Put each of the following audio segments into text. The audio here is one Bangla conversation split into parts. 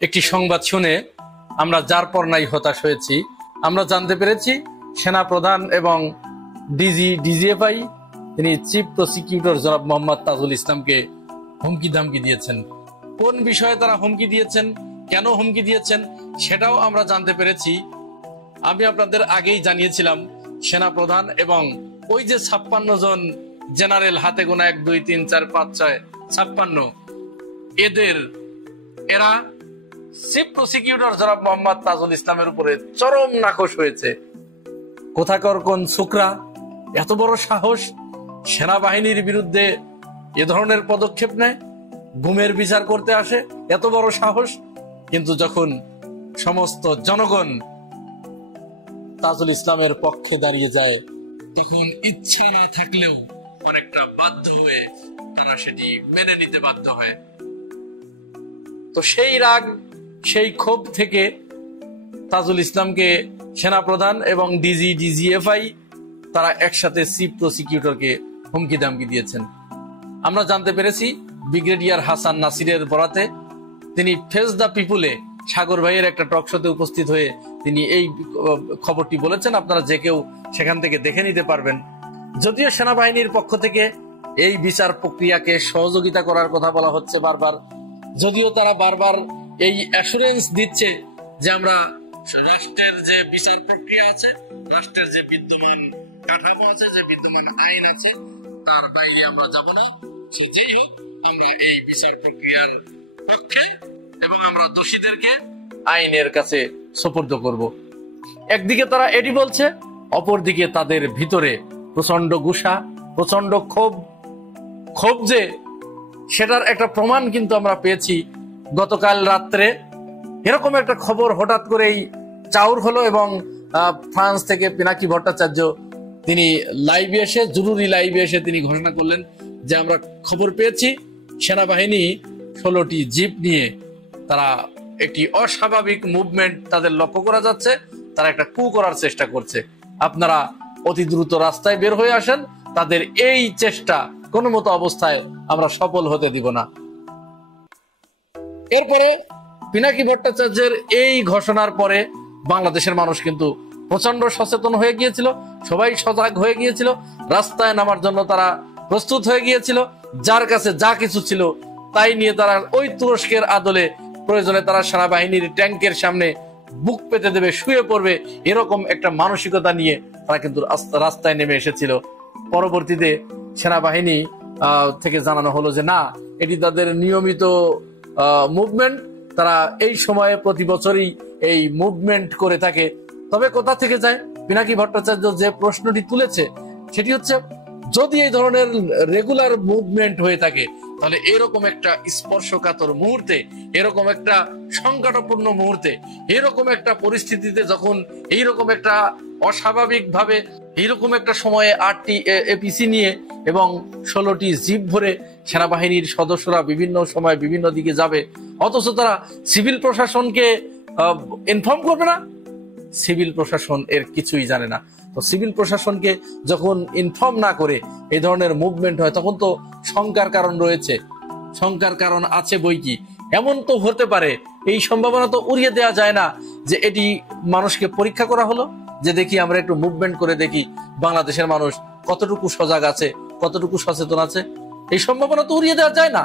একটি সংবাদ শুনে আমরা যার পর নাই হতাশ হয়েছি। আমরা জানতে পেরেছি সেনা প্রধান এবং ডিজিএফআই তিনি চিফ প্রসিকিউটর জনাব মোহাম্মদ তাজুল ইসলামকে হুমকি ধামকি দিয়েছেন। কোন বিষয়ে তারা হুমকি দিয়েছেন, কেন হুমকি দিয়েছেন সেটাও আমরা জানতে পেরেছি। আমি আপনাদের আগেই জানিয়েছিলাম সেনা প্রধান এবং ওই যে 56 জন জেনারেল, হাতে গোনা 1 2 3 4 5 6 56, এরা চিফ প্রসিকিউটর জনাব মোহাম্মদ তাজুল ইসলামের উপরে চরম নাখোশ হয়েছে। কোথাকার কোন ছোকরা এত বড় সাহস সেনাবাহিনীর বিরুদ্ধে এ ধরনের পদক্ষেপ নেয়, গুমের বিচার করতে আসে, এত বড় সাহস। কিন্তু যখন সমস্ত জনগণ তাজুল ইসলামের পক্ষে দাঁড়িয়ে যায়, তখন ইচ্ছা না থাকলেও অনেকটা বাধ্য হয়ে তারা সেটি মেনে নিতে বাধ্য হয়। তো সেই রাগ, সেই ক্ষোভ থেকে তাজুল ইসলামকে সেনাপ্রধান এবং ডিজিএফআই তারা একসাথে চিফ প্রসিকিউটরকে হুমকি ধামকি দিয়েছেন। আমরা জানতে পেরেছি ব্রিগেডিয়ার হাসান নাসিরের বরাতে তিনি ফেস দ্য পিপুলে সাগর ভাইয়ের একটা টক শোতে উপস্থিত হয়ে তিনি এই খবরটি বলেছেন। আপনারা যে কেউ সেখান থেকে দেখে নিতে পারবেন। যদিও সেনাবাহিনীর পক্ষ থেকে এই বিচার প্রক্রিয়াকে সহযোগিতা করার কথা বলা হচ্ছে বারবার, যদিও তারা বারবার এই অ্যাসুরেন্স দিচ্ছে যে আমরা রাষ্ট্রের যে বিচার প্রক্রিয়া আছে, রাষ্ট্রের যে বিদ্যমান কাঠামো আছে, যে বিদ্যমান আইন আছে, তার বাইরে আমরা যাব না। সে যেই হোক, আমরা এই বিচার প্রক্রিয়ার পক্ষে এবং আমরা দোষীদেরকে আইনের কাছে সোপর্দ করব। একদিকে তারা এটি বলছে, অপরদিকে তাদের ভিতরে প্রচন্ড গুসা, প্রচন্ড ক্ষোভ যে সেটার একটা প্রমাণ কিন্তু আমরা পেয়েছি গতকাল রাত্রে। এরকম একটা খবর হঠাৎ করেই চাউর হলো এবং ফ্রান্স থেকে পিনাকি ভট্টাচার্য তিনি লাইভে এসে, জরুরি লাইভে এসে তিনি ঘোষণা করলেন যে আমরা খবর পেয়েছি সেনাবাহিনী 16টি জিপ নিয়ে তারা একটি অস্বাভাবিক মুভমেন্ট তাদের লক্ষ্য করা যাচ্ছে, তারা একটা কু করার চেষ্টা করছে। আপনারা অতি দ্রুত রাস্তায় বের হয়ে আসেন, তাদের এই চেষ্টা কোনো মতো অবস্থায় আমরা সফল হতে দিব না। এরপরে পিনাকি ভট্টাচার্যের এই ঘোষণার পরে বাংলাদেশের মানুষ কিন্তু প্রচন্ড সচেতন হয়ে গিয়েছিল, সবাই সজাগ হয়ে গিয়েছিল, রাস্তায় নামার জন্য তারা প্রস্তুত হয়ে গিয়েছিল। যার কাছে যা কিছু ছিল তাই নিয়ে তারা ওই তুরস্কের আদলে প্রয়োজনে তারা সেনাবাহিনীর ট্যাঙ্কের সামনে বুক পেতে দেবে, শুয়ে পড়বে, এরকম একটা মানসিকতা নিয়ে তারা কিন্তু রাস্তায় নেমে এসেছিল। পরবর্তীতে সেনাবাহিনী থেকে জানানো হলো যে না, এটি তাদের নিয়মিত মুভমেন্ট, তারা এই সময়ে প্রতি বছরই এই মুভমেন্ট করে থাকে। তবে কোথা থেকে যায়? পিনাকি ভট্টাচার্য যে প্রশ্নটি তুলেছে সেটি হচ্ছে, যদি এই ধরনের রেগুলার মুভমেন্ট হয়ে থাকে তাহলে এরকম একটা স্পর্শকাতর মুহূর্তে, এরকম একটা সংকটপূর্ণ মুহূর্তে, এরকম একটা পরিস্থিতিতে যখন এইরকম একটা অস্বাভাবিক ভাবে এইরকম একটা সময়ে 8টি এপিসি নিয়ে এবং 16টি জিপ ভরে সেনাবাহিনীর সদস্যরা বিভিন্ন সময় বিভিন্ন দিকে যাবে, অথচ তারা সিভিল প্রশাসনকে ইনফর্ম করবে না। সিভিল প্রশাসন এর কিছুই জানে না। তো সিভিল প্রশাসনকে যখন ইনফর্ম না করে এই ধরনের মুভমেন্ট হয়, তখন তো শঙ্কার কারণ রয়েছে, শঙ্কার কারণ আছে বই কি। এমন তো হতে পারে, এই সম্ভাবনা তো উড়িয়ে দেওয়া যায় না যে এটি মানুষকে পরীক্ষা করা হলো, যে দেখি আমরা একটু মুভমেন্ট করে দেখি বাংলাদেশের মানুষ কতটুকু সজাগ আছে, কতটুকু সচেতন আছে। এই সম্ভাবনা তো উড়িয়ে দেওয়া যায় না।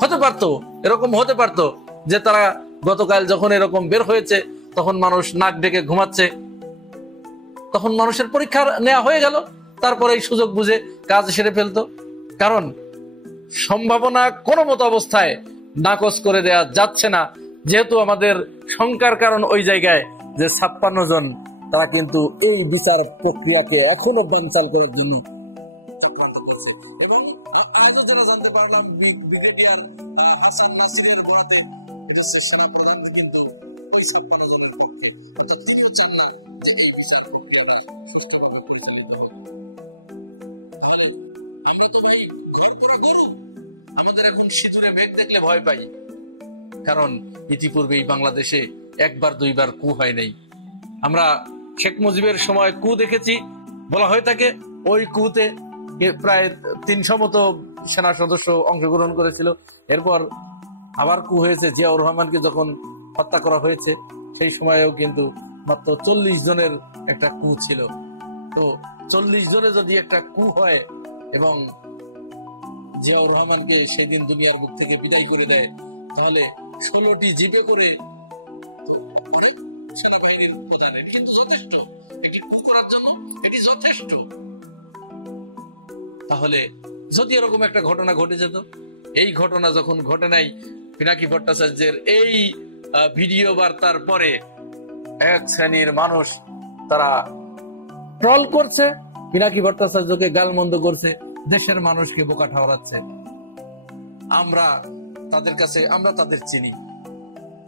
হতে পারতো, এরকম হতে পারতো যে তারা গতকাল যখন এরকম বের হয়েছে তখন মানুষ নাক ডেকে ঘুমাচ্ছে, তখন মানুষের পরীক্ষা নেওয়া হয়ে গেল, তারপরে এই সুযোগ বুঝে কাজ সেরে ফেলতো। কারণ সম্ভাবনা কোনো মতো অবস্থায় নাকচ করে দেয়া যাচ্ছে না, যেহেতু আমাদের শঙ্কার কারণ ওই জায়গায় যে 56 জন তারা কিন্তু এই বিচার প্রক্রিয়াকে এখনো বানচাল করার জন্য চক্রান্ত করছে। এবং আজও যারা জানতে পারলাম ব্রিগেডিয়ার হাসান নাসিরের বরাতে এটা সেনা প্রধান কিন্তু ওই 56 জনের পক্ষে, অর্থাৎ তিনিও চান না যে এই বিচার প্রক্রিয়াটা সুষ্ঠুভাবে পরিচালিত হোক। তাহলে আমরা তো ভাই ঘর করা গরু, আমাদের এখন সিঁদুরে মেঘ দেখলে ভয় পাই। কারণ ইতিপূর্বেই বাংলাদেশে একবার দুইবার কু হয় নাই। আমরা শেখ মুজিবের সময় কু দেখেছি, বলা হয়ে থাকে ওই কুতে প্রায় 300 মতো সেনা সদস্য অংশগ্রহণ করেছিল। এরপর আবার কু হয়েছে, জিয়াউর রহমানকে যখন হত্যা করা হয়েছে সেই সময়েও কিন্তু মাত্র 40 জনের একটা কু ছিল। তো 40 জনে যদি একটা কু হয় এবং জিয়াউর রহমানকে সেই দিন দুনিয়ার বুক থেকে বিদায় করে দেয়, তাহলে 16টি জিপে করে সেনাবাহিনীর প্রধানের কিন্তু যথেষ্ট, একটি কু করার জন্য এটি যথেষ্ট। তাহলে যদি এরকম একটা ঘটনা ঘটে যেত, এই ঘটনা যখন ঘটে নাই, পিনাকি ভট্টাচার্যের এই ভিডিও বার্তার পরে এক শ্রেণীর মানুষ তারা ট্রল করছে, পিনাকি ভট্টাচার্যকে গালমন্দ করছে, দেশের মানুষকে বোকা ঠাওরাচ্ছে। আমরা তাদের কাছে, আমরা তাদের চিনি,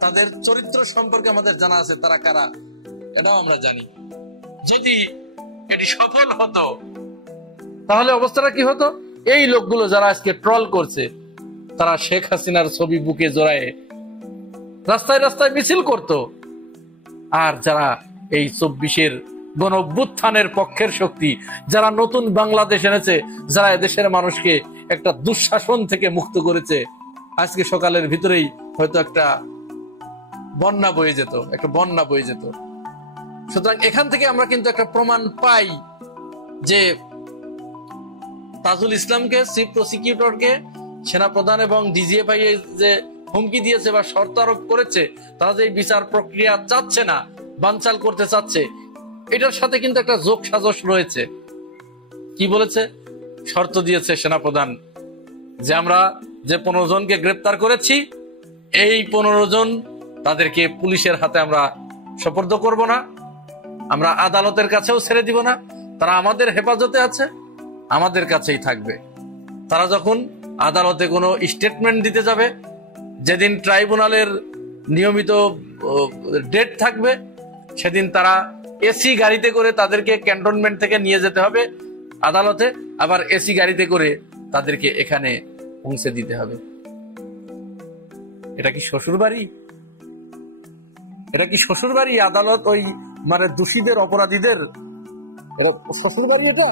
তাদের চরিত্র সম্পর্কে আমাদের জানা আছে, তারা কারা এটাও আমরা জানি। যদি এটি সফল হতো তাহলে অবস্থাটা কি হতো? এই লোকগুলো যারা আজকে ট্রল করছে, তারা শেখ হাসিনার ছবি বুকে জড়ায় রাস্তায় রাস্তায় মিছিল করত। আর যারা এই 24-এর গণ অভ্যুত্থানের পক্ষের শক্তি, যারা নতুন বাংলাদেশ এনেছে, যারা দেশের মানুষকে একটা দুঃশাসন থেকে মুক্ত করেছে, আজকে সকালের ভিতরেই হয়তো একটা বন্যা বয়ে যেত, একটা বন্যা বয়ে যেত। সুতরাং এখান থেকে আমরা কিন্তু একটা প্রমাণ পাই যে তাজুল ইসলামকে, চিফ প্রসিকিউটরকে সেনাপ্রধান এবং ডিজিএফআই যে হুমকি দিয়েছে বা শর্ত আরোপ করেছে, তারা যে বিচার প্রক্রিয়া চাচ্ছে না, বানচাল করতে চাচ্ছে, এটার সাথে কিন্তু একটা যোগ সাজস রয়েছে। কি বলেছে? শর্ত দিয়েছে সেনাপ্রধান যে আমরা যে 15 জনকে গ্রেপ্তার করেছি, এই 15 জন তাদেরকে পুলিশের হাতে আমরা সোপর্দ করব না, আমরা আদালতের কাছেও ছেড়ে দিব না, তারা আমাদের হেফাজতে আছে, আমাদের কাছেই থাকবে। তারা যখন আদালতে কোনো স্টেটমেন্ট দিতে যাবে, যেদিন ট্রাইব্যুনালের নিয়মিত ডেট থাকবে, সেদিন তারা এসি গাড়িতে করে তাদেরকে ক্যান্টনমেন্ট থেকে নিয়ে যেতে হবে আদালতে, আবার এসি গাড়িতে করে তাদেরকে এখানে পৌঁছে দিতে হবে। এটা কি শ্বশুর বাড়ি? এটা কি শ্বশুর বাড়ি? আদালত ওই মানে দোষীদের, অপরাধীদের শ্বশুর বাড়ি? এটা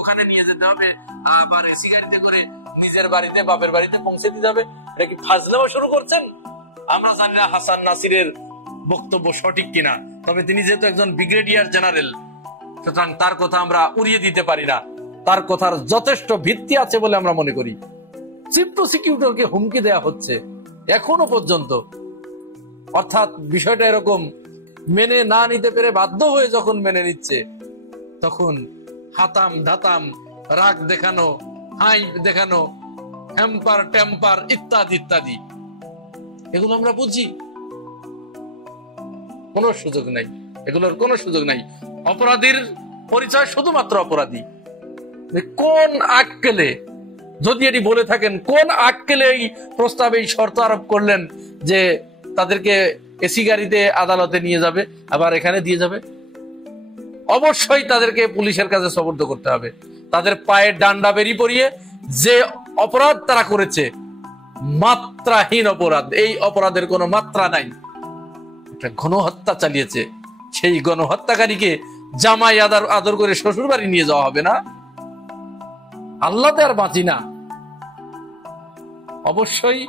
ওখানে নিয়ে যেতে হবে, আবার এসি গাড়িতে করে নিজের বাড়িতে, বাপের বাড়িতে পৌঁছে দিতে হবে। এটা কি ফাজলামো শুরু করছেন? আমরা জানি না হাসান নাসিরের বক্তব্য সঠিক কিনা, তবে তিনি যেহেতু একজন ব্রিগেডিয়ার জেনারেল, সুতরাং তার কথা আমরা উড়িয়ে দিতে পারি না, তার কথার যথেষ্ট ভিত্তি আছে বলে আমরা মনে করি। চিফ প্রসিকিউটরকে হুমকি দেয়া হচ্ছে এখনো পর্যন্ত, অর্থাৎ বিষয়টা এরকম, মেনে না নিতে পেরে বাধ্য হয়ে যখন মেনে নিচ্ছে, তখন হাতাম ধাতাম, রাগ দেখানো, হাই দেখানো, হ্যাম্পার টেম্পার ইত্যাদি ইত্যাদি, এগুলো আমরা বুঝি। কোনো সুযোগ নাই, এগুলোর কোনো সুযোগ নাই। অপরাধীর পরিচয় শুধুমাত্র অপরাধী। কোন আক্কেলে, যদি এটি বলে থাকেন, কোন আক্কেলে এই প্রস্তাবে এই শর্ত আরোপ করলেন যে তাদেরকে এসি গাড়িতে আদালতে নিয়ে যাবে, আবার এখানে দিয়ে যাবে? অবশ্যই তাদেরকে পুলিশের কাছে সোপর্দ করতে হবে। তাদের পায়ে ডান্ডা বেরি পরিয়ে, যে অপরাধ তারা করেছে, মাত্রাহীন অপরাধ, এই অপরাধের কোনো মাত্রা নাই, একটা গণহত্যা চালিয়েছে, সেই গণহত্যাকারীকে জামাই আদর করে শ্বশুর বাড়ি নিয়ে যাওয়া হবে না? আল্লাহতে আর বাঁচি না। অবশ্যই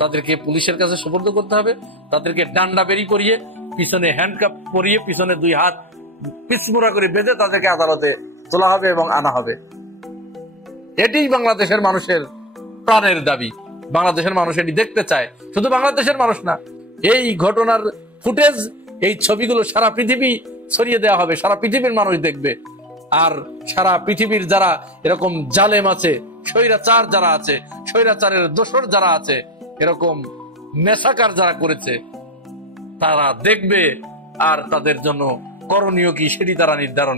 তাদেরকে পুলিশের কাছে সোপর্দ করতে হবে, তাদেরকে ডান্ডা বেরি করিয়ে, পিছনে হ্যান্ডকাপ পরিয়ে, পিছনে 2 হাত পিছমুড়া করে বেঁধে তাদেরকে আদালতে তোলা হবে এবং আনা হবে। এটি বাংলাদেশের মানুষের প্রাণের দাবি। বাংলাদেশের মানুষ এটি দেখতে চায়। শুধু বাংলাদেশের মানুষ না, এই ঘটনার ফুটেজ, এই ছবিগুলো সারা পৃথিবী ছড়িয়ে দেওয়া হবে, সারা পৃথিবীর মানুষ দেখবে। আর সারা পৃথিবীর যারা এরকম জালেম আছে, স্বৈরাচার যারা আছে, স্বৈরাচারের দোসর যারা আছে, এরকম মেসাকার যারা করেছে, তারা দেখবে, আর তাদের জন্য করণীয় কি সেটি তারা নির্ধারণ